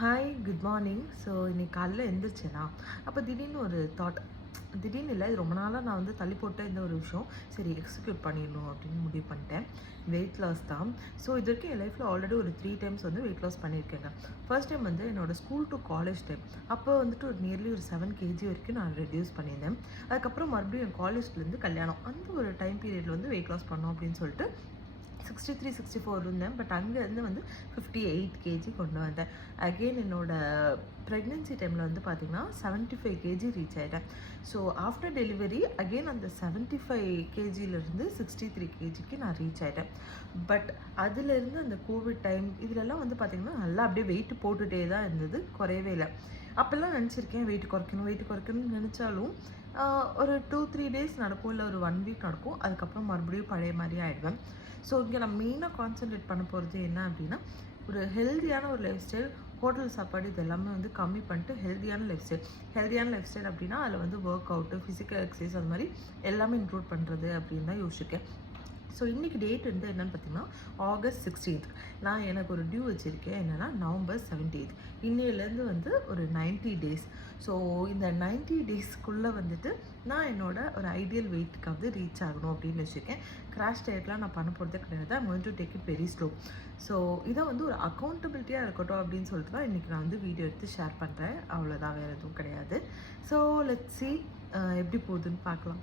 Hi good morning. So இன்னைக்கு காலையில் எழுந்திரிச்சேனா அப்போ திடீர்னு ஒரு தாட். திடீர்னு இல்லை, இது ரொம்ப நாளாக நான் வந்து தள்ளி போட்ட இந்த ஒரு விஷயம் சரி எக்ஸிக்யூட் பண்ணிடணும் அப்படின்னு முடிவு பண்ணிட்டேன். வெயிட் லாஸ் தான். ஸோ இது வரைக்கும் என் லைஃப்பில் ஆல்ரெடி ஒரு 3 டைம்ஸ் வந்து வெயிட் லாஸ் பண்ணியிருக்கேங்க. ஃபர்ஸ்ட் டைம் வந்து என்னோடய ஸ்கூல் டு காலேஜ் டைம். அப்போ வந்துட்டு ஒரு நியர்லி ஒரு 7 kg வரைக்கும் நான் ரெடியூஸ் பண்ணியிருந்தேன். அதுக்கப்புறம் மறுபடியும் என் காலேஜ்லேருந்து கல்யாணம் அந்த ஒரு டைம் பீரியடில் வந்து வெயிட் லாஸ் பண்ணோம் அப்படின்னு சொல்லிட்டு 63 64 இருந்தேன். பட் அங்கேருந்து வந்து 58 kg கொண்டு வந்தேன். அகெயின் என்னோடய ப்ரெக்னென்சி டைமில் வந்து பார்த்திங்கன்னா 75 kg ரீச் ஆகிட்டேன். ஸோ ஆஃப்டர் டெலிவரி அகெயின் அந்த 75 kgலேருந்து 63 kgக்கு நான் ரீச் ஆகிட்டேன். பட் அதிலேருந்து அந்த கோவிட் டைம் இதிலெல்லாம் வந்து பார்த்திங்கன்னா நல்லா அப்படியே வெயிட் போட்டுகிட்டே தான் இருந்தது, குறையவே இல்லை. அப்போல்லாம் நினச்சிருக்கேன் வெயிட் குறைக்கணும்னு நினச்சாலும் ஒரு 2-3 டேஸ் நடக்கும், இல்லை ஒரு 1 வீக் நடக்கும். அதுக்கப்புறம் மறுபடியும் பழைய மாதிரி ஆகிடுவேன். ஸோ இங்கே நான் மெயினாக கான்சன்ட்ரேட் பண்ண போகிறது என்ன அப்படின்னா, ஒரு ஹெல்த்தியான ஒரு லைஃப் ஸ்டைல், ஹோட்டல் சாப்பாடு இது எல்லாமே வந்து கம்மி பண்ணிட்டு ஹெல்த்தியான லைஃப் ஸ்டைல் அப்படின்னா அதில் வந்து ஒர்க் அவுட்டு, ஃபிசிக்கல் எக்ஸசைஸ் அது மாதிரி எல்லாமே இன்க்ளூட் பண்ணுறது அப்படின்னு தான் யோசிச்சிருக்கேன். ஸோ இன்றைக்கி டேட் வந்து என்னென்னு பார்த்தீங்கன்னா August 16th. நான் எனக்கு ஒரு டியூ வச்சுருக்கேன் என்னென்னா November 17th. இன்னையிலேருந்து வந்து ஒரு 90 டேஸ். ஸோ இந்த 90 டேஸ்க்குள்ளே வந்துட்டு நான் என்னோடய ஒரு ஐடியல் வெயிட்டுக்கு வந்து ரீச் ஆகணும் அப்படின்னு வச்சுருக்கேன். கிராஷ் டயட்லாம் நான் பண்ண போகிறதே கிடையாது. I'm going to take it very slow. So இதை வந்து ஒரு அக்கௌண்டபிலிட்டியாக இருக்கட்டும் அப்படின்னு சொல்லிட்டு தான் இன்றைக்கி நான் வந்து வீடியோ எடுத்து ஷேர் பண்ணுறேன். அவ்வளோதான், வேறு எதுவும் கிடையாது. ஸோ லெட்ஸ் சி எப்படி போகுதுன்னு பார்க்கலாம்.